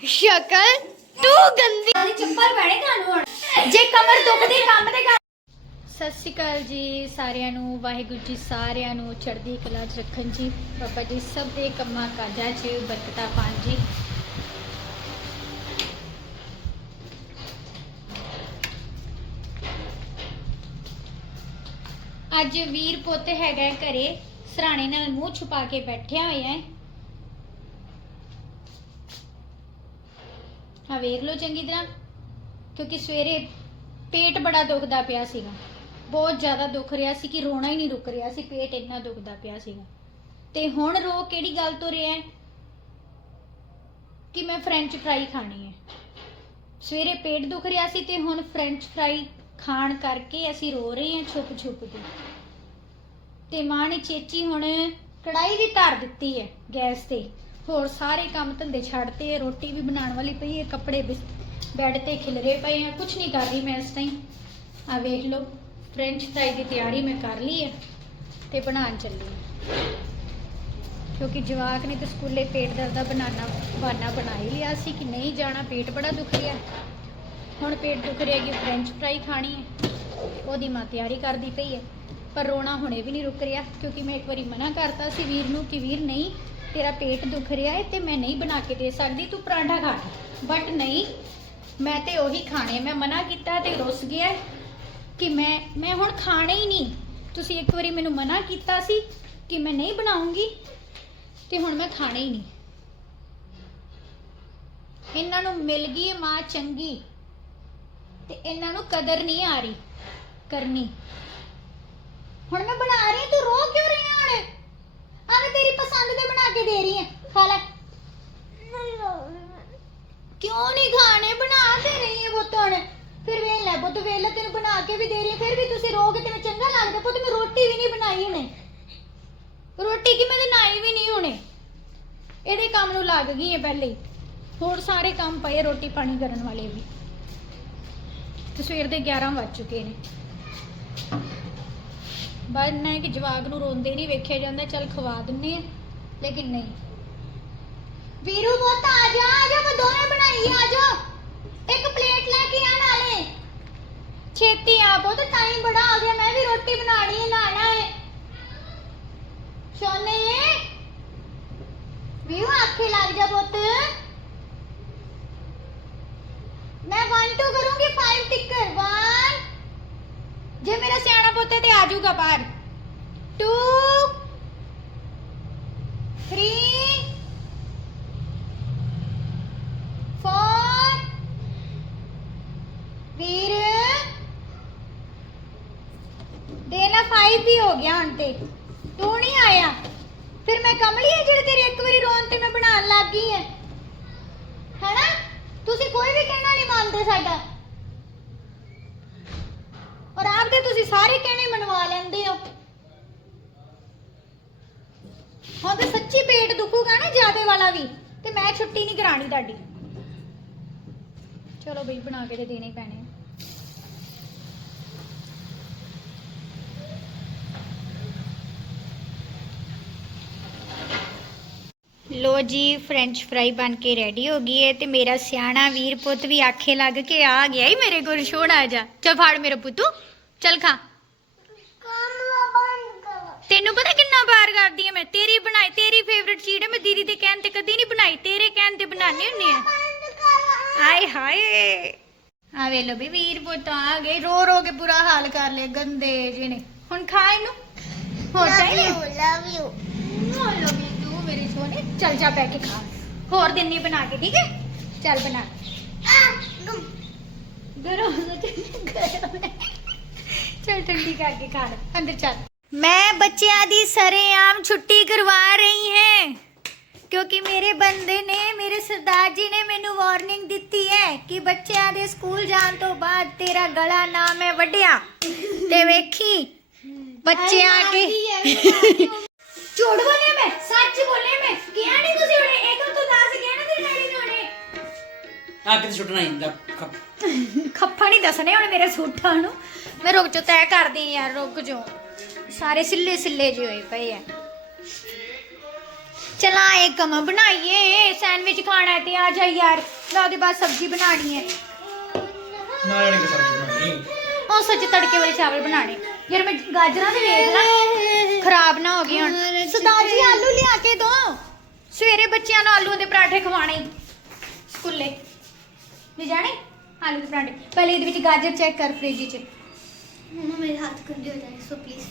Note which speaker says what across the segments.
Speaker 1: ਸ਼ਕਲ ਤੂੰ ਗੰਦੀ
Speaker 2: ਵਾਲੀ ਚੱਪਲ ਪੈਣੇ ਤੁਹਾਨੂੰ ਹੁਣ। ਜੇ ਕਮਰ ਦੁਖਦੀ ਕੰਮ ਤੇ ਕਰ।
Speaker 3: ਸਤਿ ਸ਼੍ਰੀ ਅਕਾਲ ਜੀ ਸਾਰਿਆਂ ਨੂੰ ਵਾਹਿਗੁਰੂ ਜੀ ਸਾਰਿਆਂ ਨੂੰ ਚੜ੍ਹਦੀ ਕਲਾ 'ਚ ਰੱਖਣ ਜੀ। ਬਾਬਾ ਜੀ ਸਭ ਦੇ ਕੰਮਾਂ ਕਾਜਾਂ 'ਚ ਬਰਕਤਾਂ ਪਾਣ ਜੀ। ਅੱਜ ਵੀਰ ਪੁੱਤ ਹੈਗਾ ਘਰੇ ਸਰਾਣੇ ਨਾਲ ਮੂੰਹ ਛੁਪਾ ਕੇ ਬੈਠਿਆ ਹੋਇਆ ਹੈ। ਆ ਵੇਖ ਲਓ ਚੰਗੀ ਤਰ੍ਹਾਂ, ਕਿਉਂਕਿ ਸਵੇਰੇ ਪੇਟ ਬੜਾ ਦੁਖਦਾ ਪਿਆ ਸੀਗਾ। ਬਹੁਤ ਜ਼ਿਆਦਾ ਦੁਖ ਰਿਹਾ ਸੀ ਕਿ ਰੋਣਾ ਹੀ ਨਹੀਂ ਰੁਕ ਰਿਹਾ ਸੀ, ਪੇਟ ਇੰਨਾ ਦੁਖਦਾ ਪਿਆ ਸੀਗਾ। ਤੇ ਹੁਣ ਰੋ ਕਿਹੜੀ ਗੱਲ ਤੋਂ ਰਿਹਾ ਕਿ ਮੈਂ ਫ੍ਰੈਂਚ ਫਰਾਈ ਖਾਣੀ ਹੈ। ਸਵੇਰੇ ਪੇਟ ਦੁਖ ਰਿਹਾ ਸੀ ਤੇ ਹੁਣ ਫ੍ਰੈਂਚ ਫਰਾਈ ਖਾਣ ਕਰਕੇ ਅਸੀਂ ਰੋ ਰਹੇ ਹਾਂ ਛੁਪ ਛੁਪ ਕੇ। ਤੇ ਮਾਂ ਨੇ ਚੇਚੀ ਹੁਣ ਕੜਾਈ ਵੀ ਧਰ ਦਿੱਤੀ ਹੈ ਗੈਸ ਤੇ। ਹੋਰ ਸਾਰੇ ਕੰਮ ਧੰਦੇ ਛੱਡਤੇ ਹੈ ਰੋਟੀ ਵੀ ਬਣਾਉਣ ਵਾਲੀ ਪਈ ਹੈ, ਕੱਪੜੇ ਬਿਸ- ਬੈੱਡ ਤੇ ਖਿਲਰੇ ਪਏ ਆ ਕੁਝ ਨਹੀਂ ਕਰ ਰਹੀ ਮੈਂ ਇਸ ਟਾਈਮ। ਆ ਵੇਖ ਲਓ, ਫ੍ਰੈਂਚ ਫਰਾਈ ਦੀ ਤਿਆਰੀ ਮੈਂ ਕਰ ਲਈ ਹੈ ਤੇ ਬਣਾਉਣ ਚੱਲੀ ਕਿਉਂਕਿ ਜਵਾਕ ਨੇ ਤੇ ਸਕੂਲੇ ਪੇਟ ਦਰਦ ਦਾ ਬਣਾਉਣਾ ਬਹਾਨਾ ਬਣਾ ਹੀ ਲਿਆ ਸੀ ਕਿ ਨਹੀਂ ਜਾਣਾ, ਪੇਟ ਬੜਾ ਦੁਖ ਰਿਹਾ। ਹੁਣ ਪੇਟ ਦੁਖ ਰਿਹਾ ਕਿ ਫ੍ਰੈਂਚ ਫਰਾਈ ਖਾਣੀ ਹੈ, ਉਹਦੀ ਮਾਂ ਤਿਆਰੀ ਕਰਦੀ ਪਈ ਹੈ। ਪਰ ਰੋਣਾ ਹੁਣੇ ਵੀ ਨਹੀਂ ਰੁਕ ਰਿਹਾ, ਕਿਉਂਕਿ ਮੈਂ ਇੱਕ ਵਾਰੀ ਮਨਾ ਕਰਤਾ ਸੀ ਵੀਰ ਨੂੰ ਕਿ ਵੀਰ ਨਹੀਂ ਤੇਰਾ ਪੇਟ ਦੁਖ ਰਿਹਾ ਹੈ ਤੇ ਮੈਂ ਨਹੀਂ ਬਣਾ ਕੇ ਦੇ ਸਕਦੀ, ਤੂੰ ਪਰਾਂਠਾ ਖਾ ਬਟ ਨਹੀਂ, ਮੈਂ ਤੇ ਉਹੀ ਖਾਣੇ ਮੈਂ ਮਨਾ ਕੀਤਾ ਤੇ ਰੁੱਸ ਗਿਆ ਕਿ ਮੈਂ ਮੈਂ ਹੁਣ ਖਾਣੇ ਹੀ ਨਹੀਂ। ਤੁਸੀਂ ਇੱਕ ਵਾਰੀ ਮੈਨੂੰ ਮਨਾ ਕੀਤਾ ਸੀ ਕਿ ਮੈਂ ਨਹੀਂ ਬਣਾਉਂਗੀ ਤੇ ਹੁਣ ਮੈਂ ਖਾਣੇ ਹੀ ਨਹੀਂ। ਇਹਨਾਂ ਨੂੰ ਮਿਲ ਗਈ ਮਾਂ ਚੰਗੀ ਤੇ ਇਹਨਾਂ ਨੂੰ ਕਦਰ ਨਹੀਂ ਆ ਰਹੀ ਕਰਨੀ। ਹੁਣ ਮੈਂ ਬਣਾ ਰਹੀ ਤੂੰ ਰੋ ਕਿਉਂ ਰਹੀ ਹੁਣ? ਆ ਮੈਂ ਤੇਰੀ ਪਸੰਦ ਦੇ ਬਣਾ ਕੇ ਦੇ ਰਹੀ ਹਾਂ ਖਾ ਲੈ। ਕਿਉਂ ਨਹੀਂ ਖਾਣੇ? ਬਣਾ ਤੇ ਰਹੀ ਹੈ ਪੁੱਤ ਹੁਣ। ਫਿਰ ਵੇਖ ਲੈ ਪੁੱਤ, ਵੇਖ ਲੈ ਤੈਨੂੰ ਬਣਾ ਕੇ ਵੀ ਦੇ ਰਹੀ ਹਾਂ ਫਿਰ ਵੀ ਤੁਸੀਂ ਰੋਗੇ ਤੈਨੂੰ ਚੰਗਾ ਲੱਗਦਾ। ਪੁੱਤ ਮੈਂ ਰੋਟੀ ਵੀ ਨਹੀਂ ਬਣਾਈ ਹੁਣੇ। ਰੋਟੀ ਕਿ ਮੈਂ ਤੇ ਨਾਈ ਵੀ ਨਹੀਂ ਹੁਣੇ। ਇਹਦੇ ਕੰਮ ਨੂੰ ਲੱਗ ਗਈ ਹੈ ਪਹਿਲੇ ਹੀ। ਹੋਰ ਸਾਰੇ ਕੰਮ ਪਏ ਰੋਟੀ ਪਾਣੀ ਕਰਨ ਵਾਲੇ ਵੀ। ਤੇ ਸਵੇਰ ਦੇ 11 ਵੱਜ ਚੁੱਕੇ ਨੇ। ਬਾਅਦ ਨਾ ਕਿ ਜਵਾਗ ਨੂੰ ਰੋਂਦੇ ਨਹੀਂ, ਵੇਖਿਆ ਜਾਂਦਾ, ਚੱਲ ਖਵਾ ਦਿੰਨੇ ਆ। ਲੇਕਿਨ ਨਹੀਂ। ਵੀਰੂ ਪੁੱਤ, ਆ ਜਾ ਆ ਜਾ, ਮੈਂ ਦੋਨੇ ਬਣਾਈ, ਆ ਜਾ। ਇੱਕ ਪਲੇਟ ਲੈ ਕੇ ਆ ਨਾਲੇ ਛੇਤੀ ਆ ਪੁੱਤ ਟਾਈਮ ਬੜਾ ਹੋ ਗਿਆ, ਮੈਂ ਵੀ ਰੋਟੀ ਬਣਾਣੀ ਹੈ ਨਾਣਾ ਹੈ ਸੋਨੇ ਵੀਰੂ, ਆਖੇ ਲੱਗ ਜਾ ਪੁੱਤ। ਮੈਂ 1 2 ਕਰੂੰਗੀ 5 ਟਿੱਕਰ 1 ਜੇ ਮੇਰਾ ਸਿਆਣਾ ਪੁੱਤ ਤੇ ਆ ਜਾਊਗਾ ਬਾਹਰ। 2 3 4 ਵੀਰ। ਦੇਣਾ 5 ਵੀ ਹੋ ਗਿਆ ਹੁਣ ਤੇ। ਤੂੰ ਨਹੀਂ ਆਇਆ। ਫਿਰ ਮੈਂ ਕਮਲੀ ਹੈ ਜਿਹੜੇ ਤੇਰੇ ਇੱਕ ਵਾਰੀ ਰੋਣ ਤੇ ਮੈਂ ਬਣਾਉਣ ਲੱਗ ਗਈ ਹੈ। ਹੈਨਾ? ਤੁਸੀਂ ਕੋਈ ਵੀ ਕਹਿਣਾ ਨਹੀਂ ਮੰਨਦੇ ਸਾਡਾ ਔਰ ਆਪਦੇ ਤੁਸੀਂ ਸਾਰੇ ਕਹਿਣੇ ਮਨਵਾ ਲੈਂਦੇ ਹੋ ਹੁਣ ਤੇ ਸੱਚੀ ਪੇਟ ਦੁਖੂਗਾ ਵਾਲਾ ਵੀ? ਤੇ ਮੈਂ ਛੁੱਟੀ ਨਹੀਂ ਕਰਾਣੀ ਤੁਹਾਡੀ। ਚਲੋ ਬਈ, ਬਣਾ ਕੇ ਤੇ ਦੇਣੇ ਹੀ ਪੈਣੇ ਆ। ਲੋ ਜੀ ਫ੍ਰੈਂਚ ਫਰਾਈ ਬਣ ਕੇ ਰੈਡੀ ਹੋ ਗਈ ਹੈ ਤੇ ਮੇਰਾ ਸਿਆਣਾ ਵੀਰ ਪੁੱਤ ਵੀ ਆਖੇ ਲੱਗ ਕੇ ਆ ਗਿਆ ਹੀ ਮੇਰੇ ਕੋਲ, ਛੋੜ ਆ ਜਾ ਚਲ ਫੜ ਮੇਰਾ ਪੁੱਤੂ, ਚਲ ਖਾ। ਤੈਨੂੰ ਪਤਾ ਕਿੰਨਾ ਪਿਆਰ ਕਰਦੀ ਆ ਮੈਂ? ਤੇਰੀ ਬਣਾਈ ਤੇਰੀ ਫੇਵਰਿਟ ਚੀਜ਼ ਹੈ ਮੈਂ ਦੀਦੀ ਦੇ ਕਹਿਣ ਤੇ ਕਦੀ ਨਹੀਂ ਬਣਾਈ। ਤੇਰੇ ਕਹਿਣ ਤੇ ਬਣਾਉਣੀ ਹੁੰਨੀ ਆ। ਆਏ ਹਾਏ। ਆ ਵੇ ਲੋ ਵੀ ਵੀਰ ਪੁੱਤ ਆ ਗਏ। ਰੋ ਰੋ ਕੇ ਬੁਰਾ ਹਾਲ ਕਰ ਲਿਆ ਗੰਦੇ ਜਿਹਨੇ ਹੁਣ ਖਾ ਇਹਨੂੰ। ਹੋਰ ਚਾਹੀਏ?
Speaker 1: ਲਵ ਯੂ
Speaker 3: ਲੋ ਵੀ ਤੂੰ ਮੇਰੀ ਸੋਨੇ ਚੱਲ ਜਾ ਬੈ ਕੇ ਖਾ। ਹੋਰ ਦਿੰਨੀ ਬਣਾ ਕੇ ਠੀਕ ਹੈ? ਚੱਲ ਬਣਾ। ਗਰਮ ਗਰਮ ਚੱਲ ਠੰਡੀ ਕਰਕੇ ਖਾ ਲੈ। ਅੰਦਰ ਚੱਲ। ਮੈਂ ਬੱਚਿਆਂ ਦੀ ਸਰੇਆਮ ਛੁੱਟੀ ਕਰਵਾ ਰਹੀ ਹਾਂ। ਕਿਉਂਕਿ ਮੇਰੇ ਬੰਦੇ ਨੇ ਮੇਰੇ ਸਰਦਾਰ ਜੀ ਨੇ ਮੈਨੂੰ ਵਾਰਨਿੰਗ ਦਿੱਤੀ ਹੈ ਕਿ ਬੱਚਿਆਂ ਦੇ ਸਕੂਲ ਜਾਣ ਤੋਂ ਬਾਅਦ ਤੇਰਾ ਗਲਾ ਨਾ ਮੈਂ ਵੱਢਿਆ। ਤੇ ਵੇਖੀ ਬੱਚੇ ਆ ਕੇ ਝੂਠ ਬੋਲਿਆ ਮੈਂ? ਸੱਚ ਬੋਲਿਆ ਮੈਂ? ਕਿਹਾ ਨਹੀਂ ਤੁਸੀਂ ਹੁਣੇ ਇੱਕ ਤੋਂ 10 ਗਿਆ ਨਾ ਤੇਰੇ ਡੈਡੀ ਨੇ ਹੁਣੇ
Speaker 4: ਆ ਕਿਤੇ ਛੁੱਟਣਾ ਨਹੀਂ ਦਾ ਖੱਪ।
Speaker 3: ਖੱਫਾ ਨਹੀਂ ਦੱਸਣੇ ਹੁਣ ਮੇਰੇ ਸੂਟਾਂ ਨੂੰ। ਮੈਂ ਰੁਕ ਜੋ ਤੈਅ ਕਰਦੀ ਹਾਂ ਯਾਰ ਰੁਕ ਜੋ ਸਾਰੇ ਸਿੱਲੇ ਸਿੱਲੇ ਜਿਹੇ ਹੋਏ ਪਏ ਆ। ਚਲਾ ਇੱਕ ਕਮ ਬਣਾਈਏ ਸੈਂਡਵਿਚ ਖਾਣਾ ਤੇ ਆ ਜਾ ਯਾਰ। ਮੈਂ ਉਹਦੇ ਬਾਅਦ ਸਬਜ਼ੀ ਬਣਾਣੀ ਹੈ।
Speaker 4: ਨਾਲੇ ਦੀ ਸਬਜ਼ੀ
Speaker 3: ਤੜਕੇ ਵਾਲੇ ਚਾਵਲ ਬਣਾਣੇ ਯਾਰ ਮੈਂ ਗਾਜਰਾਂ ਦੇ ਵੇਖ ਲਾ। ਖਰਾਬ ਨਾ ਹੋ ਗਏ ਹੁਣ। ਸਦਾ ਜੀ ਆਲੂ ਲਿਆ ਕੇ ਦੋ। ਸਵੇਰੇ ਬੱਚਿਆਂ ਨੂੰ ਆਲੂ ਦੇ ਪਰਾਂਠੇ ਖਵਾਣੇ ਸਕੂਲੇ। ਲੈ ਜਾਣੇ? ਆਲੂ ਦੇ ਪਰਾਂਠੇ। ਪਹਿਲੇ ਇਹਦੇ ਵਿੱਚ ਗਾਜਰ ਚੈੱਕ ਕਰ ਫ੍ਰਿਜ 'ਚ।
Speaker 1: ਮਮਾ ਮੇਰੇ ਹੱਥ ਗੰਦੇ ਹੋ ਜਾਣਗੇ ਸੋ ਪਲੀਜ਼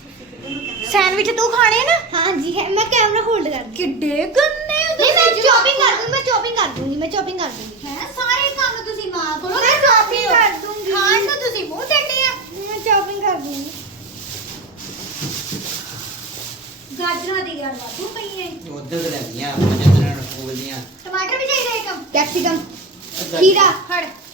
Speaker 3: ਸੈਂਡਵਿਚ ਤੂੰ ਖਾਣੇ ਨਾ?
Speaker 1: ਹਾਂਜੀ ਹੈ ਮੈਂ ਕੈਮਰਾ ਹੋਲਡ ਕਰ ਦੂੰ
Speaker 3: ਕਿੱਡੇ ਗੰਨੇ
Speaker 1: ਹੋ ਨਹੀਂ ਮੈਂ ਚੋਪਿੰਗ ਕਰ ਦੂੰ ਮੈਂ ਚੋਪਿੰਗ ਕਰ ਦੂੰਗੀ ਮੈਂ ਚੋਪਿੰਗ ਕਰ ਦੂੰਗੀ।
Speaker 3: ਹੈ ਸਾਰੇ ਕੰਮ ਤੁਸੀਂ ਮਾਂ ਕੋਲੋਂ
Speaker 1: ਮੈਂ ਚੋਪਿੰਗ ਕਰ ਦੂੰਗੀ।
Speaker 3: ਖਾਣ ਤਾਂ ਤੁਸੀਂ ਮੂੰਹ ਟੱਡੇ ਆ।
Speaker 1: ਮੈਂ ਚੋਪਿੰਗ ਕਰ ਦੂੰਗੀ।
Speaker 3: ਗਾਜਰਾਂ ਦੀ ਗੱਲ ਆ ਤੂੰ ਪਈ ਹੈ
Speaker 4: ਉਧਰ ਲੱਗੀਆਂ 75 ਰੁਪਏ ਦੀਆਂ।
Speaker 3: ਟਮਾਟਰ ਵੀ ਚਾਹੀਦਾ ਇੱਕ।
Speaker 1: ਕੈਪਸਿਕਮ
Speaker 4: ਖੀਰਾ।
Speaker 1: ਹੜ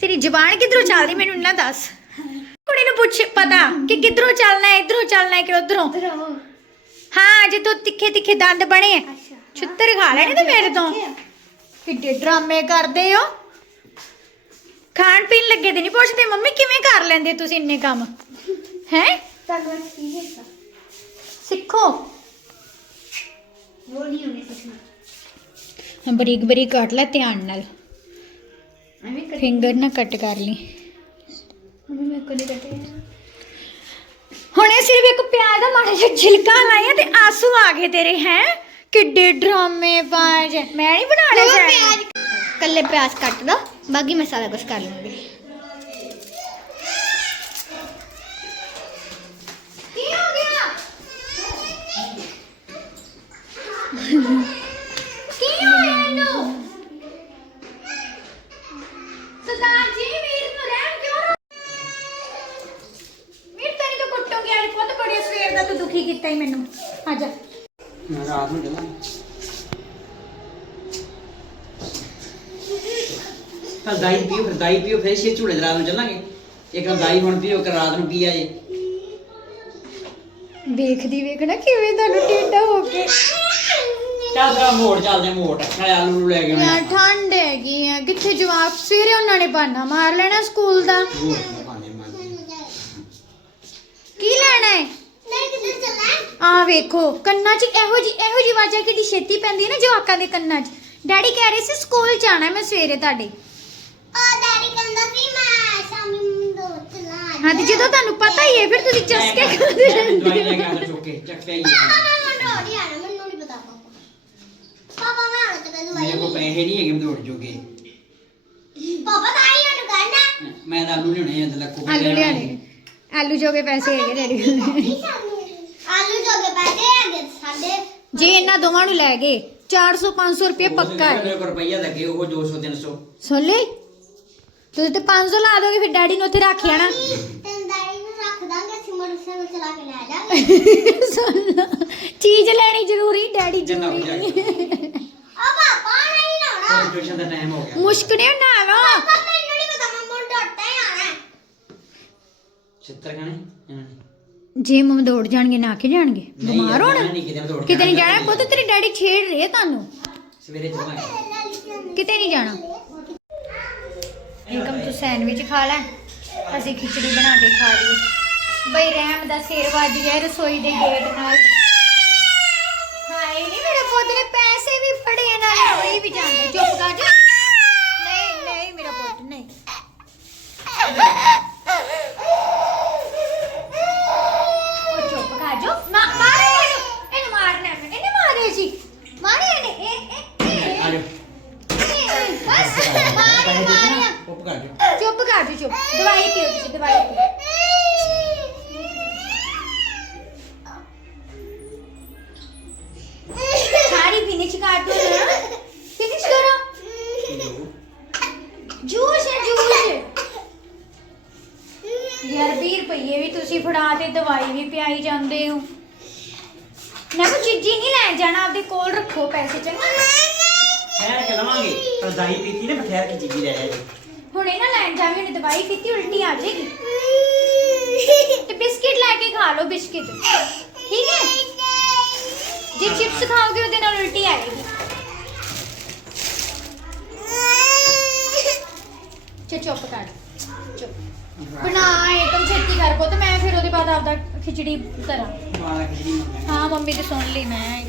Speaker 3: ਤੇਰੀ ਜ਼ਬਾਨ ਕਿਧਰੋਂ ਚੱਲਦੀ ਮੈਨੂੰ ਇੰਨਾ ਦੱਸ? ਕੁੜੀ ਨੂੰ ਪੁੱਛ ਪਤਾ ਕਿ ਕਿਧਰੋਂ ਚੱਲਣਾ ਹੈ ਇਧਰੋਂ ਚੱਲਣਾ ਹੈ ਕਿ ਉਧਰੋਂ?
Speaker 1: ਰਹੋ
Speaker 3: ਹਾਂ ਜਿੱਥੋਂ ਤਿੱਖੇ ਤਿੱਖੇ ਦੰਦ ਬਣੇ ਆ। ਛੁੱਤਰ ਖਾ ਲੈਣੇ ਤੇ ਮੇਰੇ ਤੋਂ। ਕਿੱਡੇ ਡਰਾਮੇ ਕਰਦੇ ਹੋ। ਖਾਣ ਪੀਣ ਲੱਗੇ ਤੇ ਨਹੀਂ ਪੁੱਛਦੇ ਮੰਮੀ ਕਿਵੇਂ ਕਰ ਲੈਂਦੇ ਤੁਸੀਂ ਇੰਨੇ ਕੰਮ? ਹੈ? ਸਿੱਖੋ।
Speaker 1: ਬੋਲੀ ਹੋਣੀ ਸਿੱਖਣਾ
Speaker 3: ਬਰੀਕ ਬਰੀਕ ਕੱਟ ਲੈ ਧਿਆਨ ਨਾਲ।
Speaker 1: फिंगर ना
Speaker 3: कट कर ली। हमने सिर्फ़
Speaker 1: एक प्याज का
Speaker 3: माड़ा जहा छिलका लाया तो आँसू आ गए तेरे है? किडे ड्रामे पाज मैं नहीं बना कल
Speaker 1: प्याज कट दो बाकी मैं सारा कुछ कर लूँगी।
Speaker 3: हो ਸਰਦਾਰ ਜੀ ਵੀਰ ਨੂੰ ਰਹਿਣ ਕਿਉਂ ਰੋ ਵੀਰ ਤੈਨੂੰ ਤਾਂ ਕੁੱਟੋਗੇ ਅੱਜ ਖੁਦ ਬੜੀ ਸਵੇਰ ਦਾ ਤੂੰ ਦੁਖੀ ਕੀਤਾ ਹੀ ਮੈਨੂੰ ਆ ਜਾ
Speaker 4: ਮੈਂ ਰਾਤ ਨੂੰ ਚਲਾਂ ਤਾਂ ਦਾਈ ਪੀਓ ਫਿਰ ਦਾਈ ਪੀਓ ਫਿਰ ਛੇ ਝੂਲੇ ਦੇ ਰਾਤ ਨੂੰ ਚੱਲਾਂਗੇ ਇੱਕ ਦਾਈ ਹੁਣ ਪੀਓ ਕਿ ਰਾਤ ਨੂੰ ਪੀ ਆਏ
Speaker 3: ਵੇਖਦੀ ਵੇਖਣਾ ਕਿਵੇਂ ਤੁਹਾਨੂੰ ਟੇਡਾ ਹੋ ਕੇ
Speaker 4: ਚੱਲ ਭਰਾ ਮੋੜ ਚੱਲਦੇ ਆ ਮੋੜ। ਨਾਲੇ ਆਲੂ ਊਲੂ ਲੈ ਕੇ ਆਉਣੇ। ਆ।
Speaker 3: ਯਾਰ ਠੰਡ ਹੈਗੀ ਕਿੱਥੇ ਜਵਾਬ ਸਵੇਰੇ ਉਹਨਾਂ ਨੇ ਬਾਨਾ ਮਾਰ ਲੈਣਾ ਸਕੂਲ ਦਾ। ਕੀ ਲੈਣਾ ਆ ਵੇਖੋ ਕੰਨਾਂ 'ਚ ਇਹੋ ਜੀ ਇਹੋ ਜੀ ਆਵਾਜ਼ਾਂ ਕਿੱਡੀ ਛੇਤੀ ਪੈਂਦੀ ਨਾ ਜਵਾਕਾਂ ਦੇ ਕੰਨਾਂ 'ਚ। ਡੈਡੀ ਕਹਿ ਰਹੇ ਸੀ ਸਕੂਲ ਜਾਣਾ ਹੈ ਮੈਂ ਸਵੇਰੇ ਤੁਹਾਡੇ। ਹਾਂ ਤੇ ਜਦੋਂ ਤੁਹਾਨੂੰ ਪਤਾ ਹੀ ਹੈ ਫਿਰ ਤੁਸੀਂ ਚਸਕੇ ਕਰਦੇ
Speaker 4: ਦਵਾਈ
Speaker 3: ਰਹਿੰਦੇ
Speaker 4: ਲੈ
Speaker 3: ਹੋ।
Speaker 4: ਕੇ ਆ ਚੁੱਕੇ ਚੱਕ
Speaker 1: ਪਿਆਈ ਪਾਪਾ ਮੈਂ ਮੁੰਡਾ ਹੋ ਰਿਹਾ ਨਾ ਪਾਪਾ ਮੈਂ
Speaker 4: ਹੁਣ ਤੱਕ ਪੈਸੇ ਨਹੀਂ ਹੈਗੇ ਦੌੜ ਜੋਗੇ।
Speaker 1: ਪਾਪਾ ਤਾਂ ਹੀ ਉਹਨੂੰ
Speaker 4: ਮੈਂ ਤਾਂ ਆਲੂ ਲਿਆਉਣੇ ਆ ਤੇ ਲੱਖੋ
Speaker 3: ਆਲੂ ਜੋਗੇ ਪੈਸੇ ਹੈਗੇ ਡੈਡੀ
Speaker 1: ਆਲੂ ਜੋਗੇ ਪੈਸੇ ਹੈਗੇ ਸਾਡੇ
Speaker 3: ਜੇ ਇਹਨਾਂ ਦੋਵਾਂ ਨੂੰ ਲੈ ਗਏ 400 500 ਰੁਪਏ ਪੱਕਾ ਹੈ।
Speaker 4: ਰੁਪਈਆ ਲੱਗੇ ਉਹ 200 300
Speaker 3: ਸੁਣ ਲਈ ਤੁਸੀਂ ਤੇ 500 ਲਾ ਦੋਗੇ ਫਿਰ ਡੈਡੀ ਨੂੰ ਉੱਥੇ ਰੱਖ
Speaker 1: ਜਾਣਾ ਚਲਾ ਕੇ ਲੈ
Speaker 3: ਸੁਣ ਲਓ। ਚੀਜ਼ ਲੈਣੀ ਜ਼ਰੂਰੀ ਡੈਡੀ
Speaker 4: ਜਿੰਨਾ ਹੋ
Speaker 3: ਜ਼ਰੂਰੀ।
Speaker 4: ਜਾਏਗਾ
Speaker 1: ਆ ਪਾਪਾ ਨਹੀਂ ਨਾਣਾ
Speaker 4: ਹੋਰ ਟਿਊਸ਼ਨ ਦਾ ਟਾਈਮ ਹੋ ਗਿਆ।
Speaker 3: ਮੁਸ਼ਕਲੇ ਨਾ ਲਓ
Speaker 1: ਪਾਪਾ ਮੈਨੂੰ ਨਹੀਂ ਪਤਾ ਮੈਂ ਮੁੰਡਾ ਉੱਤੇ ਆਣਾ
Speaker 4: ਛਿੱਤਰ ਖਾਣੇ? ਇਹਨਾਂ ਨੇ
Speaker 3: ਜੇ ਮਮ ਦੌੜ ਜਾਣਗੇ ਨਾ ਕੇ ਜਾਣਗੇ?
Speaker 4: ਨਹੀਂ
Speaker 3: ਬਿਮਾਰ
Speaker 4: ਯਾਰ,
Speaker 3: ਹੋਣਾ।
Speaker 4: ਨਹੀਂ ਕਿਤੇ ਮੈਂ ਦੌੜ ਕੇ
Speaker 3: ਕਿਤੇ ਨਹੀਂ। ਜਾਣਾ। ਪੁੱਤ ਤੇਰੇ ਡੈਡੀ ਛੇੜ ਰਹੇ ਤੁਹਾਨੂੰ।
Speaker 4: ਸਵੇਰੇ ਚੱਲਾਂਗੇ
Speaker 3: ਕਿਤੇ ਨਹੀਂ ਜਾਣਾ। ਇਨਕਮ ਤੂੰ ਸੈਂਡਵਿਚ ਖਾ ਲੈ। ਅਸੀਂ ਖਿਚੜੀ ਬਣਾ ਕੇ ਖਾ ਲਈ ਬਈ ਰਹਿਮ ਦਾ ਸਿਰ ਵੱਜ ਗਿਆ ਰਸੋਈ ਦੇ ਗੇਟ ਨਾਲ। ਹਾਏ ਨਹੀਂ ਮੇਰੇ ਪੁੱਤ ਨੇ ਪੈਸੇ ਵੀ ਫੜੇ ਨਾਲ ਹੋਈ ਵੀ ਜਾਂਦਾ। ਚੁੱਪ ਕਰ ਜਾ। ਨਹੀਂ ਨਹੀਂ ਮੇਰਾ ਪੁੱਤ ਨਹੀਂ। ਉਹ ਚੁੱਪ ਕਰ ਜਾ। ਮਾ ਮਾਰੇ ਇਹਨੂੰ। ਇਹਨੂੰ ਮਾਰਨਾ ਹੈ, ਇਹਨੇ ਮਾਰੇ ਸੀ? ਮਾਰੇ ਇਹਨੇ? ਇਹ ਇਹ ਇਹ।
Speaker 4: ਆ ਜਾਓ
Speaker 3: ਬਸ ਮਾਰੇ ਮਾਰੇ
Speaker 4: ਉੱਪ ਕਰ ਜਾਓ
Speaker 3: ਚੁੱਪ ਕਰ ਜਾ ਚੁੱਪ। ਦਵਾਈ ਪੀਓ ਤੁਸੀਂ ਦਵਾਈ ਪੀਓ। ਨਾ? ਫਿਨਿਸ਼ ਕਰੋ? ਜੂਸ ਹੈ ਜੂਸ। ਯਾਰ 20 ਰੁਪਏ ਵੀ ਤੁਸੀਂ ਫੜਾ ਤੇ ਦਵਾਈ ਵੀ ਪਿਆਈ ਜਾਂਦੇ ਹੋ। ਨਾ ਕੋਈ ਚੀਜ਼ੀ ਨਹੀਂ ਲੈਣ ਜਾਣਾ ਆਪਦੇ ਕੋਲ ਰੱਖੋ ਪੈਸੇ ਚੰਗਾ
Speaker 4: ਠਹਿਰ ਕੇ ਲਵਾਂਗੇ। ਪਰ ਦਾਈ ਪੀਤੀ ਨੇ ਠਹਿਰ ਕੇ ਚੀਜ਼ੀ ਲੈ ਆਇਆ ਜੀ
Speaker 3: ਹੁਣ ਇਹ ਨਾ ਲੈਣ ਜਾਵੇ ਉਹਨੇ ਦਵਾਈ ਪੀਤੀ ਉਲਟੀ ਆ ਜਾਏਗੀ। ਤੇ ਬਿਸਕਿਟ ਲੈ ਕੇ ਖਾ ਲਓ ਬਿਸਕਿਟ। ਠੀਕ ਹੈ? ਜੇ ਚਿਪਸ ਖਾਓਗੇ ਉਹਦੇ ਨਾਲ ਉਲਟੀ ਆਏਗੀ। ਚੇ ਚੁੱਪ ਕਰ ਚੁੱਪ। ਬਣਾ ਤੁਮ ਛੇਤੀ ਕਰ ਕੋ ਤੇ ਮੈਂ ਫਿਰ ਉਹਦੇ ਬਾਅਦ ਆਪਦਾ ਖਿਚੜੀ ਕਰਾਂ। ਹਾਂ ਮੰਮੀ ਤੇ ਸੁਣ ਲਈ ਮੈਂ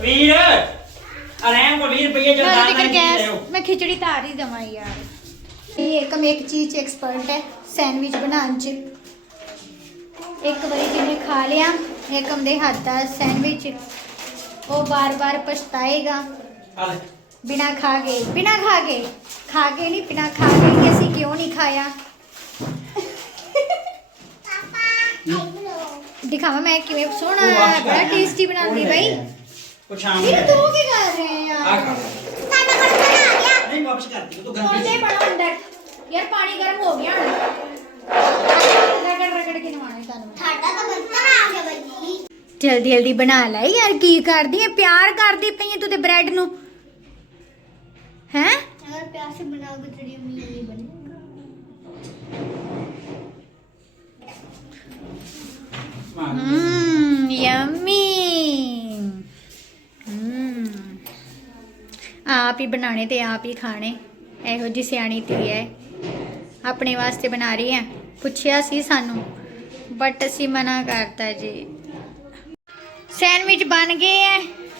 Speaker 4: ਵੀਰ ਅਰੈਮ ਕੋ 20 ਰੁਪਏ
Speaker 3: ਮੈਂ ਉਹਦੇ ਕਰ
Speaker 4: ਮੈਂ
Speaker 3: ਗੈਸ ਮੈਂ ਖਿਚੜੀ ਤਾਰ ਹੀ ਦਵਾਂ ਯਾਰ। ਇਹ ਏਕਮ ਇੱਕ ਚੀਜ਼ 'ਚ ਐਕਸਪਰਟ ਹੈ ਸੈਂਡਵਿਚ ਬਣਾਉਣ 'ਚ। ਇੱਕ ਵਾਰੀ ਜਿਹਨੇ ਖਾ ਲਿਆ ਏਕਮ ਦੇ ਹੱਥ ਦਾ ਸੈਂਡਵਿਚ। ਉਹ ਬਾਰ-ਬਾਰ ਪਛਤਾਏਗਾ।
Speaker 4: ਆ ਲੈ।
Speaker 3: ਬਿਨਾ ਖਾ ਕੇ ਬਿਨਾ ਖਾ ਕੇ। ਖਾ ਕੇ ਨਹੀਂ ਬਿਨਾ ਖਾ ਕੇ ਕਿ ਅਸੀਂ ਕਿਉਂ ਨਹੀਂ ਖਾਇਆ? ਦਿਖਾਵਾਂ ਮੈਂ ਕਿਵੇਂ
Speaker 4: ਉਹ
Speaker 3: ਸੋਹਣਾ
Speaker 4: ਵਾਪਸ
Speaker 3: ਬੜਾ
Speaker 4: ਕਰ
Speaker 3: ਟੇਸਟੀ ਬਣਾਉਂਦੀ
Speaker 4: ਉਹ ਲੈ
Speaker 3: ਬਈ।
Speaker 4: ਆਇਆ। ਉਹ ਸ਼ਾਮ ਨੂੰ ਲੈ
Speaker 3: ਤੂੰ ਕੀ ਕਰ ਰਹੇ ਆ
Speaker 4: ਆ ਖਾ
Speaker 1: ਗਿਆ
Speaker 4: ਨਹੀਂ ਵਾਪਸ ਕਰ ਦੀ ਤੂੰ ਗੰਦੀ
Speaker 3: ਬੜਾ ਅੰਦਰ ਯਾਰ ਪਾਣੀ ਗਰਮ ਹੋ ਗਿਆ ਹੁਣ। ਜਲਦੀ ਜਲਦੀ ਬਣਾ ਲੈ ਯਾਰ ਕੀ ਕਰਦੀ ਐ? ਪਿਆਰ ਕਰਦੀ ਪਈ ਐ ਤੂੰ ਤੇ ਬ੍ਰੈਡ ਨੂੰ। ਹੈ? ਹਮ ਯਮੀ। ਹਮ ਆਪ ਹੀ ਬਣਾਣੇ ਤੇ ਆਪ ਹੀ ਖਾਣੇ। ਇਹੋ ਜੀ ਸਿਆਣੀ ਤੇ ਐ। ਆਪਣੇ ਵਾਸਤੇ ਬਣਾ ਰਹੀ ਐ। ਪੁੱਛਿਆ ਸੀ ਸਾਨੂੰ ਬਟ ਅਸੀਂ ਮਨਾ ਕਰਤਾ ਜੀ। ਸੈਂਡਵਿਚ ਬਣ ਗਏ ਐ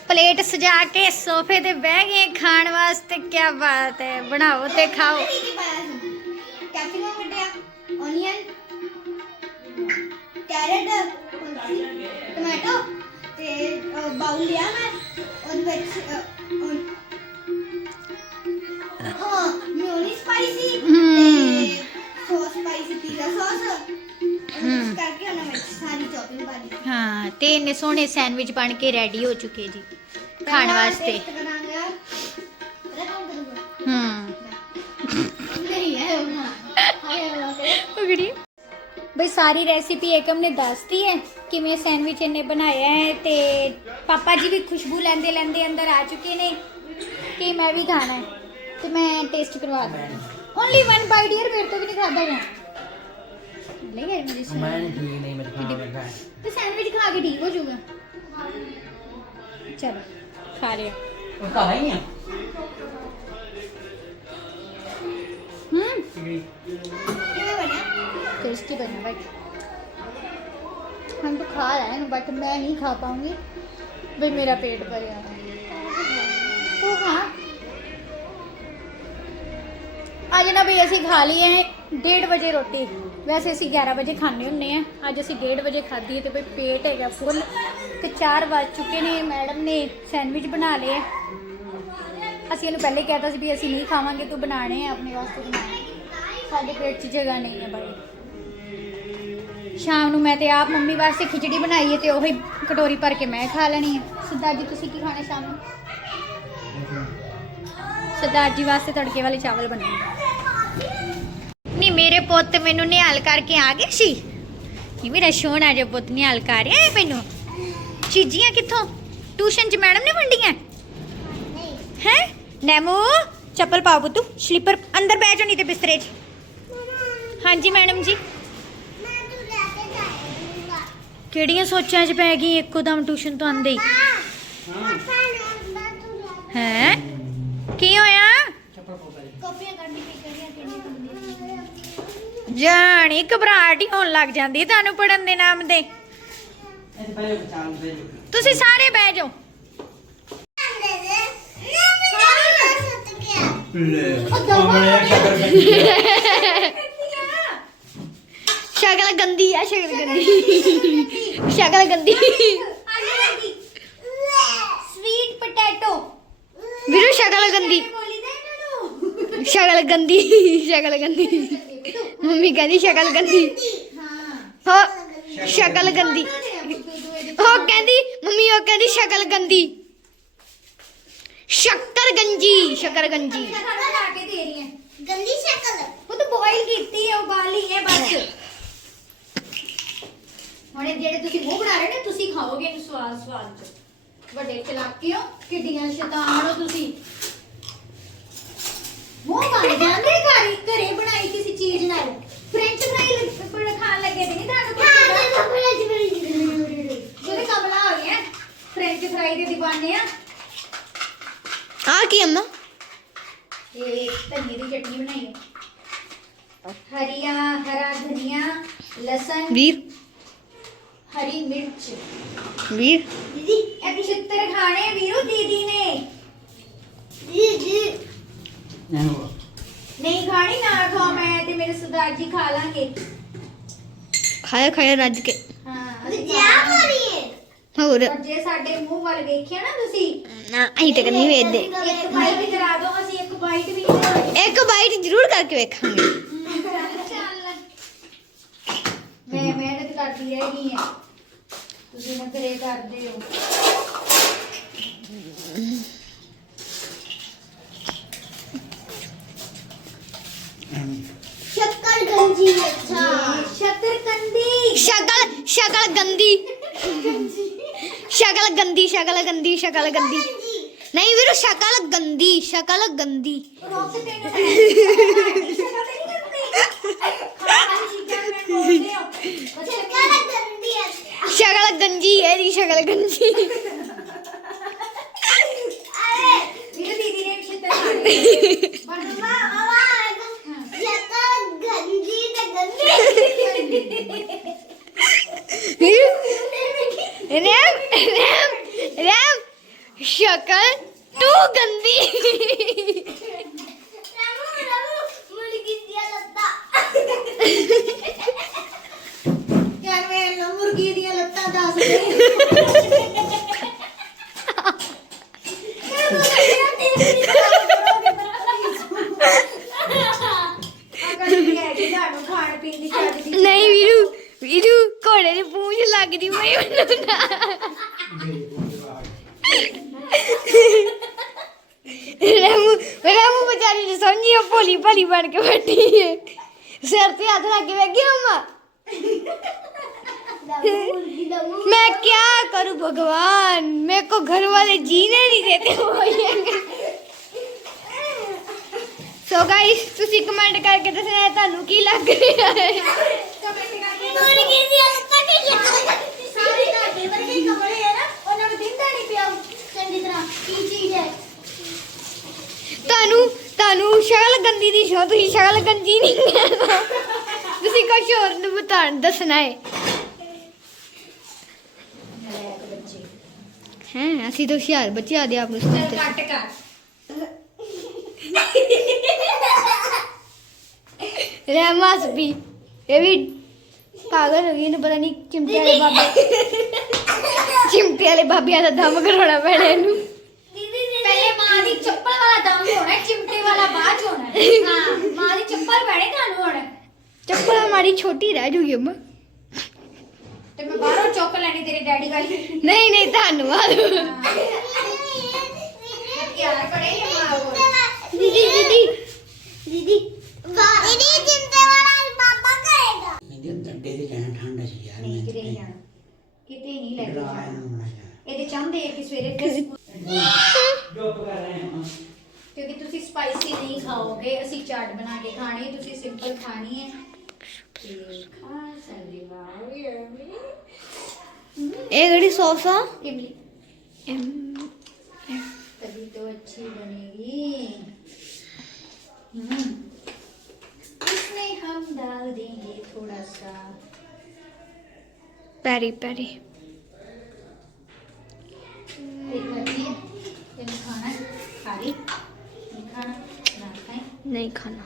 Speaker 3: ਪਲੇਟ ਸਜਾ ਕੇ ਸੋਫੇ ਤੇ ਬਹਿ ਗਏ ਖਾਣ ਵਾਸਤੇ ਕੀ ਬਾਤ ਹੈ ਬਣਾਓ ਤੇ ਖਾਓ।
Speaker 1: ਕੈਪਸਿਕਮ ਕੱਟਿਆ ਓਨੀਅਨ ਕੈਰਟ ਟਮਾਟੋ ਤੇ ਬਾਉਲ ਲਿਆ ਮੈਂ ਉਹਦੇ ਵਿੱਚ ਹਾਂ ਮਿਓਨੀਸ ਪਾਈ ਸੀ ਸੌਸ ਪਾਈ ਸੀ ਪੀਜ਼ਾ ਸੌਸ। ਮਿਕਸ ਕਰਕੇ ਉਹਨਾਂ ਵਿੱਚ ਸਾਰੀ ਚੌਪਿੰਗ ਪਾ ਦਿੱਤੀ
Speaker 3: ਹਾਂ ਤੇ ਇੰਨੇ ਸੋਹਣੇ ਸੈਂਡਵਿਚ ਬਣ ਕੇ ਰੈਡੀ ਹੋ ਚੁੱਕੇ ਜੀ ਖਾਣ ਵਾਸਤੇ।
Speaker 1: ਟੇਸਟ ਕਰਾਂਗਾ ਪਤਾ ਕੌਣ ਕਰੂਗਾ
Speaker 3: ਹਮ
Speaker 1: ਨਹੀਂ ਹੈ ਉਹ ਹਾਏ ਅੱਲਾ
Speaker 3: ਪਗੜੀ ਬਈ ਸਾਰੀ ਰੈਸਿਪੀ ਏਕਮ ਨੇ ਦੱਸਤੀ ਹੈ ਕਿਵੇਂ ਸੈਂਡਵਿਚ ਇਹਨੇ ਬਣਾਇਆ ਹੈ ਤੇ ਪਾਪਾ ਜੀ ਵੀ ਖੁਸ਼ਬੂ ਲੈਂਦੇ ਲੈਂਦੇ ਅੰਦਰ ਆ ਚੁੱਕੇ ਨੇ ਕਿ ਮੈਂ ਵੀ ਖਾਣਾ ਹੈ ਤੇ ਮੈਂ ਟੇਸਟ ਕਰਵਾ ਦਾਂ ਓਨਲੀ ਵਨ ਬਾਈਟ ਯਾਰ ਮੇਰੇ ਤੋਂ ਵੀ ਨਹੀਂ ਖਾਦਾ ਗਿਆ ਲੈ ਯਾਰ ਮੇਰੀ ਸੁਣ
Speaker 4: ਮੈਂ ਠੀਕ ਨਹੀਂ ਮੇਰੇ ਖਾਣਾ ਲੱਗਾ
Speaker 3: ਤੇ ਸੈਂਡਵਿਚ ਖਾ ਕੇ ਠੀਕ ਹੋ ਜਾਊਗਾ ਚਲੋ ਖਾ ਲਿਆ
Speaker 4: ਉਹ ਤਾਂ ਹੈ ਹੀ ਆ
Speaker 3: ਹਮ
Speaker 1: ਕਿਵੇਂ ਬਣਿਆ
Speaker 3: टेस्टी बना बट हम तो खा रहे हैं बट मैं नहीं खा पाऊंगी भाई मेरा पेट भर तो हाँ ਅੱਜ ਨਾ ਬਈ ਅਸੀਂ ਖਾ ਲਈ ਹੈ 1:30 ਵਜੇ ਰੋਟੀ। ਵੈਸੇ ਅਸੀਂ 11 ਵਜੇ ਖਾਣੇ ਹੁੰਨੇ ਆ। ਅੱਜ ਅਸੀਂ 1:30 ਵਜੇ ਖਾਧੀ ਹੈ ਤੇ ਬਈ ਪੇਟ ਹੈਗਾ ਫੁੱਲ। ਤੇ 4 ਵੱਜ ਚੁੱਕੇ ਨੇ, ਮੈਡਮ ਨੇ ਸੈਂਡਵਿਚ ਬਣਾ ਲਏ ਅਸੀਂ ਇਹਨੂੰ ਪਹਿਲੇ ਕਹਿਤਾ ਸੀ ਵੀ ਅਸੀਂ ਨਹੀਂ ਖਾਵਾਂਗੇ, ਤੂੰ ਬਣਾਣੇ ਆ, ਆਪਣੇ ਵਾਸਤੇ ਬਣਾਣੇ ਸਾਡੇ ਪੇਟ 'ਚ ਜਗ੍ਹਾ ਨਹੀਂ ਹੈ ਬਾਈ। ਸ਼ਾਮ ਨੂੰ ਮੈਂ ਤੇ ਆਪ ਮੰਮੀ ਵਾਸਤੇ ਖਿਚੜੀ ਬਣਾਈ ਹੈ ਤੇ ਉਹੀ ਕਟੋਰੀ ਭਰ ਕੇ ਮੈਂ ਖਾ ਲੈਣੀ ਹੈ ਸਿੱਧਾ ਜੀ, ਤੁਸੀਂ ਕੀ ਖਾਣਾ ਸ਼ਾਮ ਨੂੰ? ਸਰਦਾਰ ਜੀ ਵਾਸਤੇ ਤੜਕੇ ਵਾਲੇ ਚਾਵਲ ਬਣੇ। ਨਹੀਂ ਮੇਰੇ ਪੁੱਤ ਮੈਨੂੰ ਨਿਹਾਲ ਕਰਕੇ ਆ ਗਏ ਸੀ। ਇਹ ਮੇਰਾ ਸੋਹਣਾ ਜਿਹਾ ਪੁੱਤ ਨਿਹਾਲ ਕਰ ਰਿਹਾ ਹੈ ਮੈਨੂੰ। ਚੀਜ਼ੀਆਂ ਕਿੱਥੋਂ? ਟਿਊਸ਼ਨ 'ਚ ਮੈਡਮ ਨੇ ਵੰਡੀਆਂ? ਹੈ? ਨੈਮੋ ਚੱਪਲ ਪਾਓ ਪੁੱਤੂ ਸਲੀਪਰ ਅੰਦਰ ਬੈਠ ਜਾਓ ਨਹੀਂ ਤੇ ਬਿਸਤਰੇ 'ਚ। ਹਾਂਜੀ ਮੈਡਮ ਜੀ। ਕਿਹੜੀਆਂ ਸੋਚਾਂ 'ਚ ਪੈ ਗਈ ਇੱਕੋ ਦਮ ਟਿਊਸ਼ਨ ਤੋਂ ਆਂਦੇ ਹੀ।
Speaker 1: ਲੈ
Speaker 3: ਹੈ? ਕੀ ਹੋਇਆ?
Speaker 1: ਕਾਪੀਆਂ ਕੱਢੀ ਪਈ ਕਰੀਆਂ ਕਿੰਨੀ
Speaker 3: ਜਾਣੀ ਘਬਰਾਹਟ ਹੀ ਹੋਣ ਲੱਗ ਜਾਂਦੀ ਤੁਹਾਨੂੰ ਪੜਨ ਦੇ ਨਾਮ ਦੇ ਤੁਸੀਂ ਸਾਰੇ ਬਹਿ ਜਾਓ। ਸ਼ਕਲ ਗੰਦੀ ਆ, ਸ਼ਕਲ ਗੰਦੀ। ਸ਼ਕਲ ਗੰਦੀ। ਸਵੀਟ ਪੋਟੈਟੋ ਵੀਰੂ ਸ਼ਕਲ ਗੰਦੀ ਸ਼ਕਲ ਗੰਦੀ ਸ਼ਕਲ ਗੰਦੀ ਮੰਮੀ ਕਹਿੰਦੀ ਸ਼ਕਲ ਗੰਦੀ ਹੋ ਸ਼ਕਲ ਗੰਦੀ ਉਹ ਕਹਿੰਦੀ ਮੰਮੀ ਉਹ ਕਹਿੰਦੀ ਸ਼ਕਲ ਗੰਦੀ ਸ਼ੱਕਰ ਗੰਜੀ ਸ਼ੱਕਰ ਗੰਜੀ
Speaker 1: ਗੰਦੀ ਸ਼ਕਲ
Speaker 3: ਉਹ ਤਾਂ ਬੋਇਲ ਕੀਤੀ ਹੈ ਉਬਾਲੀ ਹੈ ਬਸ ਹੁਣ ਇਹ ਜਿਹੜੇ ਤੁਸੀਂ ਮੂੰਹ ਬਣਾ ਰਹੇ ਨੇ ਤੁਸੀਂ ਖਾਓਗੇ ਇਹਨੂੰ ਸਵਾਦ ਸਵਾਦ ਚ ਵੱਡੇ ਚਲਾਕਿਓ ਕਿੱਡੀਆਂ ਸ਼ੈਤਾਨ ਹੋ ਤੁਸੀਂ? ਮੂੰਹ ਮਾਰ ਜਾਂਦੇ ਘਰੇ ਘਰੇ ਬਣਾਈ ਕਿਸੇ ਚੀਜ਼ ਨਾਲ। ਫ੍ਰੈਂਚ ਫਰਾਈ ਖਾਣ ਲੱਗੇ ਤੇ ਨਹੀਂ ਤੁਹਾਨੂੰ ਜਿਹੜੇ ਕਮਲਾ ਹੋ ਗਿਆ ਫ੍ਰੈਂਚ ਫਰਾਈ ਦੇ دیਵਾਨੇ ਆ।
Speaker 2: ਆ ਕੀ ਅੰਮਾ?
Speaker 3: ਇਹ ਧਨੀਏ ਦੀ ਚਟਨੀ ਬਣਾਈ ਹੈ ਹਰੀਆਂ ਹਰਾ ਧਨੀਆ ਲਸਣ।
Speaker 2: ਵੀਰ
Speaker 3: ਹਰੀ ਮਿਰਚ।
Speaker 2: ਵੀਰ?
Speaker 3: ਇਹ ਛਿੱਤਰ ਖਾਣੇ ਵੀਰੂ ਦੀਦੀ ਨੇ। ਨਹੀਂ ਖਾਣੀ ਨਾ ਖਾਓ ਮੈਂ ਤੇ ਮੇਰੇ ਸਰਦਾਰ ਜੀ ਖਾ ਲਾਂਗੇ।
Speaker 2: ਖਾਇਆ ਖਾਇਆ ਰੱਜ ਕੇ।
Speaker 3: ਹਾਂ
Speaker 2: ਹੋਰ?
Speaker 3: ਪਰ ਜੇ ਸਾਡੇ ਮੂੰਹ ਵੱਲ ਵੇਖਿਆ ਨਾ ਤੁਸੀਂ
Speaker 2: ਨਾ ਅਸੀਂ ਤਾਂ ਨਹੀਂ ਵੇਖਦੇ।
Speaker 3: ਇੱਕ ਬਾਈਟ ਕਰਾ ਦਿਓ ਅਸੀਂ ਇੱਕ ਬਾਈਟ ਵੀ ਨਹੀਂ ਦੇਵਾਂਗੇ
Speaker 2: ਇੱਕ ਬਾਈਟ ਜ਼ਰੂਰ ਕਰਕੇ ਵੇਖਾਂਗੇ।
Speaker 3: ਮੈਂ ਮਿਹਨਤ ਕਰਦੀ ਰਹਿ ਗਈ ਹਾਂ ਤੁਸੀਂ ਨਖਰੇ ਕਰਦੇ ਹੋ।
Speaker 1: ਸ਼ੱਕਰ ਗੰਜੀ ਅੱਛਾ।
Speaker 3: ਸ਼ਤਰਕੰਦੀ
Speaker 2: ਸ਼ਕਲ ਸ਼ਕਲ ਗੰਦੀ। ਸ਼ਕਲ ਗੰਦੀ ਸ਼ਕਲ ਗੰਦੀ ਸ਼ਕਲ ਗੰਦੀ। ਨਹੀਂ ਵੀਰੋ ਸ਼ਕਲ ਗੰਦੀ ਸ਼ਕਲ ਗੰਦੀ।
Speaker 3: ਰੋਕ ਸ਼ਕਲ ਤੇ ਕਰਦੀ ਖਾਣ ਚੀਜ਼ਾਂ ਮੈਂ ਬੋਲਦੇ ਹਾਂ ਬੱਚੇ
Speaker 1: ਸ਼ੱਕਰ ਗੰਦੀ ਅੱਛਾ
Speaker 2: ਸ਼ਕਲ ਗੰਜੀ ਹੈ ਦੀ ਸ਼ਕਲ ਗੰਜੀ
Speaker 1: ਅਰੇ
Speaker 3: ਮੇਰੇ ਦੀਦੀ ਨੇ ਛਿੱਤਰ ਖਾਣੇ
Speaker 1: ਮਮਾ ਮਮਾ ਸ਼ੱਕਰ ਗੰਜੀ ਤੇ ਗੰਦੀ
Speaker 2: ਰੈਮ ਰੈਮ ਰੈਮ ਸ਼ਕਲ ਤੂੰ ਗੰਦੀ।
Speaker 1: ਰਮੂ ਰਮੂ ਮੁਰਗੀ ਲੱਤਾ
Speaker 3: ਮੁਰਗੀ ਦੀਆਂ ਲੱਤਾਂ ਦੱਸ ਦੇ।
Speaker 2: ਨਹੀਂ ਵੀਰੂ ਵੀਰੂ ਘੋੜੇ ਦੀ ਪੂੰਛ ਲੱਗਦੀ ਮੈਂ ਮੈਨੂੰ ਨਾ ਰੈਮੂ ਰੈਮੂ ਵਿਚਾਰੀ ਨੇ ਸਮਝੀ ਉਹ ਭੋਲੀ ਭਾਲੀ ਬਣ ਕੇ ਬੈਠੀ ਹੈ ਸਿਰ ਤੇ ਹੱਥ ਰੱਖ ਕੇ ਬੈਠੀ ਮਮਾ मैं क्या करूं भगवान मेरे को घर वाले जीने नहीं देते हो ਸੋ ਗਾਇਸ ਤੁਸੀਂ ਕਮੈਂਟ ਕਰਕੇ ਦੱਸਣਾ ਹੈ ਤੁਹਾਨੂੰ ਕੀ ਲੱਗ ਰਿਹਾ ਹੈ
Speaker 1: ਮੁਰਗੀ ਦੀ ਲੱਤਾਂ ਕਿ ਸਾਰੇ ਤੁਹਾਡੇ ਵਰਗੇ ਕਮਰੇ ਆ ਨਾ ਉਹਨਾਂ ਨੂੰ ਦਿੰਦਾ ਨਹੀਂ ਪਿਆ ਚੰਗੀ ਤਰ੍ਹਾਂ ਕੀ ਚੀਜ਼ ਹੈ
Speaker 2: ਤੁਹਾਨੂੰ ਤੁਹਾਨੂੰ ਸ਼ਕਲ ਗੰਦੀ ਦੀ ਸ਼ੋ ਤੁਸੀਂ ਸ਼ਕਲ ਗੰਦੀ ਨਹੀਂ ਹੈ ਤੁਸੀਂ ਕੁਝ ਹੋਰ ਨੂੰ ਬਤਾ ਦੱਸਣਾ ਹੈ ਹੈ। ਅਸੀਂ ਤਾਂ ਹੁਸ਼ਿਆਰ ਬੱਚੇ ਆਦੇ ਆਪ ਨੂੰ ਸਮਝਦੇ
Speaker 3: ਕੱਟ ਕਰ।
Speaker 2: ਰਹਿਮਾਸ ਵੀ ਇਹ ਵੀ ਪਾਗਲ ਹੋ ਗਈ ਇਹਨੂੰ ਪਤਾ ਨਹੀਂ ਚਿਮਟੇ ਵਾਲੇ ਬਾਬੇ ਚਿਮਟੇ ਵਾਲੇ ਬਾਬਿਆਂ ਦਾ ਦਮ ਕਰਾਉਣਾ ਪੈਣਾ ਇਹਨੂੰ।
Speaker 3: ਪਹਿਲੇ ਮਾਂ ਦੀ ਚੱਪਲ ਵਾਲਾ ਦਮ ਹੋਣਾ ਚਿਮਟੇ ਵਾਲਾ ਬਾਅਦ ਹੋਣਾ। ਹੈ। ਮਾਂ ਦੀ ਚੱਪਲ ਪੈਣੇ ਤੁਹਾਨੂੰ ਹੁਣ।
Speaker 2: ਚੱਪਲ ਹਮਾਰੀ ਛੋਟੀ ਰਹਿ ਜੂਗੀ ਅੰਮਾ।
Speaker 3: ਤੇ ਮੈਂ ਬਾਹਰੋਂ ਚੁੱਕ ਲੈਣੀ ਤੇਰੇ ਡੈਡੀ ਵਾਲੀ।
Speaker 2: ਨਹੀਂ ਨਹੀਂ ਧੰਨਵਾਦ
Speaker 3: ਯਾਰ ਬੜੇ ਹੀ ਮਾਂ ਕੋਲ
Speaker 1: ਦੀਦੀ ਦੀਦੀ। ਦੀਦੀ। ਵਾਹ ਦੀਦੀ ਜਿੰਦੇ ਵਾਲਾ ਬਾਬਾ ਕਰੇਗਾ।
Speaker 4: ਮੈਨੂੰ ਡੱਡੇ ਦੇ ਜਾਣਾ ਠੰਡਾ ਸੀ ਯਾਰ
Speaker 3: ਨਹੀਂ ਕਿਤੇ ਨਹੀਂ ਜਾਣਾ। ਕਿਤੇ ਨਹੀਂ ਲੈ ਕੇ
Speaker 4: ਡਰਾਇਆ
Speaker 3: ਜਾਣਾ
Speaker 4: ਨਾ ਹੋਣਾ ਯਾਰ।
Speaker 3: ਇਹਦੇ ਚਾਹੁੰਦੇ ਆ ਕਿ ਸਵੇਰੇ ਦਸ
Speaker 4: ਚੁੱਪ ਕਰ ਰਹੇ ਹਾਂ।
Speaker 3: ਕਿਉਂਕਿ ਤੁਸੀਂ ਸਪਾਈਸੀ ਨਹੀਂ ਖਾਓਗੇ ਅਸੀਂ ਚਾਟ ਬਣਾ ਕੇ ਖਾਣੀ ਤੁਸੀਂ ਸਿੰਪਲ ਖਾਣੀ ਹੈ। ਤੇ ਖਾ ਸਕਦੇ ਵਾਓ
Speaker 2: ਇਹ ਕਿਹੜੀ ਸੌਸ ਆ
Speaker 3: ਇਮਲੀ तभी तो अच्छी बनेगी हम्म इसमें हम डाल देंगे थोड़ा सा
Speaker 2: ਪੈਰੀ ਪੈਰੀ
Speaker 3: एक बच्ची तेने खाना है? खा ली नहीं खाना ना खाए
Speaker 2: ਨਹੀਂ ਖਾਣਾ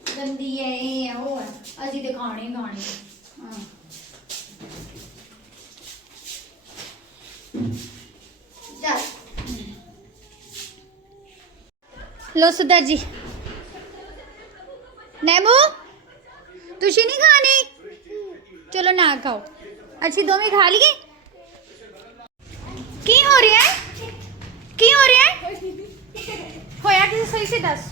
Speaker 3: गंदी है ये है वो है अजी दिखाने ਖਾਣੇ लो सुधा जी। नेमो तुझे नहीं
Speaker 2: खानी? चलो ना खाओ। अच्छी, दो में
Speaker 3: खा लिए की हो रहा है? की हो रहा है? होया किसी सही से दस।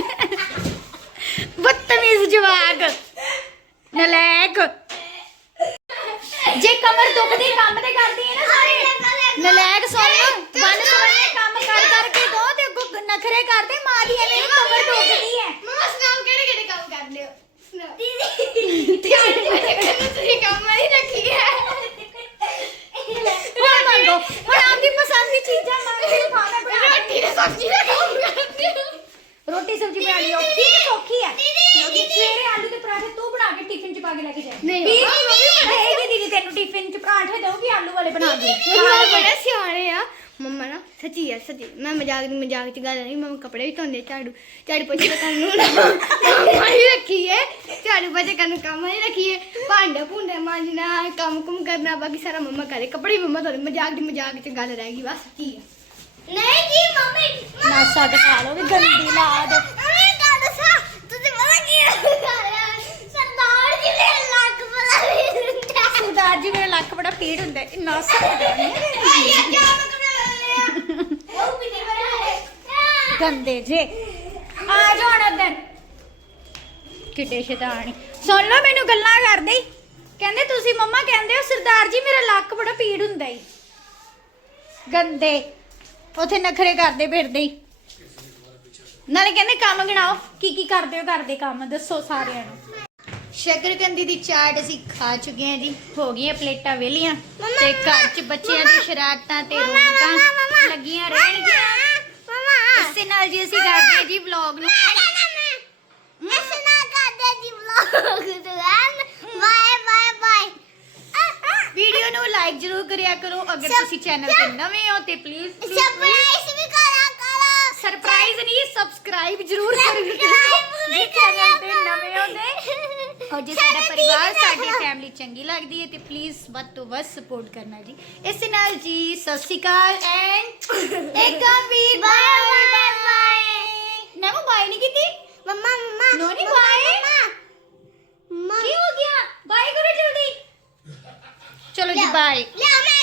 Speaker 3: ਬਦਤਮੀਜ਼ ਜਵਾਕ ਨਲਾਇਕ। ਜੇ ਕਮਰ ਦੁਖਦੀ, ਕੰਮ ਤੇ ਕਰਦੀ ਹੈ ਨਾ ਸਾਰੇ। ਨਲਾਇਕ ਸੁਣ ਬੰਨ ਸੁਣਨੇ ਕੰਮ ਕਰ ਕਰਕੇ ਦੋ ਤੇ ਅੱਗੋਂ ਨਖਰੇ ਕਰਦੇ, ਮਾਂ ਦੀ ਐਵੇਂ ਕਮਰ ਦੁਖਦੀ ਹੈ
Speaker 2: ਮਮਾ ਸੁਣਾਓ ਕਿਹੜੇ ਕਿਹੜੇ ਕੰਮ ਕਰਦੇ ਹੋ ਸੁਣਾਓ ਦੀਦੀ ਧਿਆਨ ਵਿੱਚ ਤੁਸੀਂ ਕੰਮ ਨਹੀਂ ਰੱਖੀ ਹੈ
Speaker 3: ਹੁਣ ਮੰਗੋ ਹੁਣ ਆਪਦੀ ਪਸੰਦ ਦੀ ਚੀਜ਼ਾਂ ਮੰਗ ਕੇ ਖਾਣਾ ਬਣਾ ਕੇ
Speaker 2: ਰੋਟੀ ਤੇ ਸਬਜ਼ੀ ਦਾ ਕੰਮ ਕਰਦੇ ਹੋ
Speaker 3: ਰੋਟੀ ਸਬਜ਼ੀ ਬਣਾਣੀ ਔਖੀ ਹੈ ਸੌਖੀ ਹੈ ਕਿਉਂਕਿ ਸਵੇਰੇ ਆਲੂ ਦੇ ਪਰਾਠੇ ਤੂੰ ਬਣਾ ਕੇ ਟਿਫਿਨ ਚ ਪਾ ਕੇ ਲੈ ਕੇ ਜਾਏ
Speaker 2: ਨਹੀਂ,
Speaker 3: ਵੀ
Speaker 2: ਮੰਮਾ,
Speaker 3: ਦੇਗੀ ਦੀਦੀ ਤੈਨੂੰ ਟਿਫਿਨ ਚ ਪਰਾਠੇ ਦਊਗੀ ਆਲੂ ਵਾਲੇ ਬਣਾ ਕੇ
Speaker 2: ਮਮਾ ਬੜੇ ਸਿਆਣੇ ਆ ਮੰਮਾ ਨਾ ਮੈਂ ਮਜ਼ਾਕ ਦੀ ਮਜ਼ਾਕ ਚ ਗੱਲ ਨਹੀਂ ਮੰਮਾ ਕੱਪੜੇ ਵੀ ਧੋਂਦੇ ਝਾੜੂ ਝਾੜੂ ਪੋਚੇ ਦਾ ਕੰਮ ਨੂੰ ਕੰਮ ਹੀ ਰੱਖੀ ਹੈ ਝਾੜੂ ਪੋਚੇ ਕਰਨ ਨੂੰ ਕੰਮ ਹੀ ਰੱਖੀ ਹੈ ਭਾਂਡੇ ਭੁੰਡੇ ਮਾਂਜਣਾ ਕੰਮ ਕੁਮ ਕਰਨਾ ਬਾਕੀ ਸਾਰਾ ਮੰਮਾ ਕਰੇ ਕੱਪੜੇ ਵੀ ਮੰਮਾ ਧੋਦੇ ਮਜ਼ਾਕ ਦੀ ਮਜ਼ਾਕ ਚ ਗੱਲ ਰਹਿ ਗਈ ਬਸ ਸੱਚੀ ਆ।
Speaker 1: ਨਹੀਂ ਜੀ ਮੰਮੀ
Speaker 3: ਨਾਸਾ ਦਿਖਾ ਲੋ ਵੀ ਗੰਦੀ ਲਾਦ
Speaker 1: ਮੰਮੀ ਗੱਲ ਦੱਸਾਂ ਤੁਸੀਂ ਪਤਾ ਕੀ ਕਰ ਸਰਦਾਰ ਜੀ ਦੇ ਲੱਕ ਬਲਾ ਵੀ ਦਿੰਦਾ
Speaker 3: ਸਰਦਾਰ ਜੀ ਮੇਰਾ ਲੱਕ ਬੜਾ ਪੀੜ ਹੁੰਦਾ ਇਹ ਨਾਸਾ ਪਤਾ ਨਹੀਂ
Speaker 1: ਇਹ ਕੀ ਮਤਲਬ ਲਿਆ ਉਹ ਵੀ ਨਹੀਂ ਬਣਾ
Speaker 3: ਗੰਦੇ ਜੇ। ਆ ਜਾਓ ਹੁਣ ਅੰਦਰ। ਕਿੱਡੇ ਸ਼ੈਤਾਨੀ। ਸੁਣ ਲਓ ਮੈਨੂੰ ਗੱਲਾਂ ਕਰਦੇ ਈ। ਕਹਿੰਦੇ ਤੁਸੀਂ ਮੰਮਾ ਕਹਿੰਦੇ ਹੋ ਸਰਦਾਰ ਜੀ ਮੇਰਾ ਲੱਕ ਬੜਾ ਪੀੜ ਹੁੰਦਾ ਈ। ਗੰਦੇ। ਉਥੇ ਨਖਰੇ ਕਰਦੇ ਫਿਰਦੇ ਈ। ਨਾਲੇ ਕਹਿੰਦੇ ਕੰਮ ਗਿਣਾਓ ਕੀ ਕੀ ਕਰਦੇ ਹੋ ਘਰ ਦੇ ਕੰਮ ਦੱਸੋ ਸਾਰਿਆਂ ਨੂੰ। ਸ਼ਕਰਕੰਦੀ ਦੀ ਚਾਟ ਅਸੀਂ ਖਾ ਚੁੱਕੇ ਹਾਂ ਜੀ। ਹੋ ਗਈਆਂ ਪਲੇਟਾਂ ਵੇਲੀਆਂ ਤੇ ਘਰ 'ਚ ਬੱਚਿਆਂ ਦੀ ਸ਼ਰਾਰਤਾਂ ਤੇ ਰੌਣਕਾਂ ਲੱਗੀਆਂ ਰਹਿਣਗੀਆਂ। ਜੀ ਅਸੀਂ ਕਰਦੇ ਹਾਂ ਜੀ ਵਲੌਗ ਨੂੰ
Speaker 1: ਐਸੇ ਨਾ ਕਰਦੇ ਜੀ ਵਲੌਗ ਤੋਂ ਬਾਏ ਬਾਏ ਬਾਏ
Speaker 3: ਵੀਡੀਓ ਨੂੰ ਲਾਈਕ ਜ਼ਰੂਰ ਕਰਿਆ ਕਰੋ। ਅਗਰ ਤੁਸੀਂ ਚੈਨਲ ਤੇ ਨਵੇਂ ਹੋ ਤੇ ਪਲੀਜ਼
Speaker 1: ਸਰਪ੍ਰਾਈਜ਼ ਵੀ ਕਰਾ ਕਰੋ।
Speaker 3: ਸਰਪ੍ਰਾਈਜ਼ ਨਹੀਂ ਸਬਸਕ੍ਰਾਈਬ ਜ਼ਰੂਰ ਕਰਿਆ ਕਰੋ
Speaker 1: Subscribe ਵੀ
Speaker 3: ਜੇ ਚੈਨਲ ਤੇ ਨਵੇਂ ਹੋ ਤੇ ਔਰ ਜੇ ਸਾਡਾ ਪਰਿਵਾਰ ਸਾਡੀ ਫੈਮਿਲੀ ਚੰਗੀ ਲੱਗਦੀ ਹੈ ਤੇ ਪਲੀਜ਼ ਵੱਧ ਤੋਂ ਵੱਧ ਸਪੋਰਟ ਕਰਨਾ ਜੀ। ਇਸੇ ਨਾਲ ਜੀ ਸਤਿ ਸ਼੍ਰੀ ਅਕਾਲ ਐਂਡ ਇੱਕ ਵੀਰ
Speaker 1: ਬਾਏ ਬਾਏ ਬਾਏ
Speaker 3: ਨਾ ਬਾਈ ਨਹੀਂ ਕੀਤੀ?
Speaker 1: ਮਮਾ ਮਮਾ
Speaker 3: No, ਨਹੀਂ ਬਾਏ
Speaker 1: ਮਮਾ।
Speaker 3: ਕੀ ਹੋ ਗਿਆ? ਬਾਈ ਕਰੋ ਜਲਦੀ। ਚਲੋ ਜੀ ਬਾਏ
Speaker 1: ਮੈਂ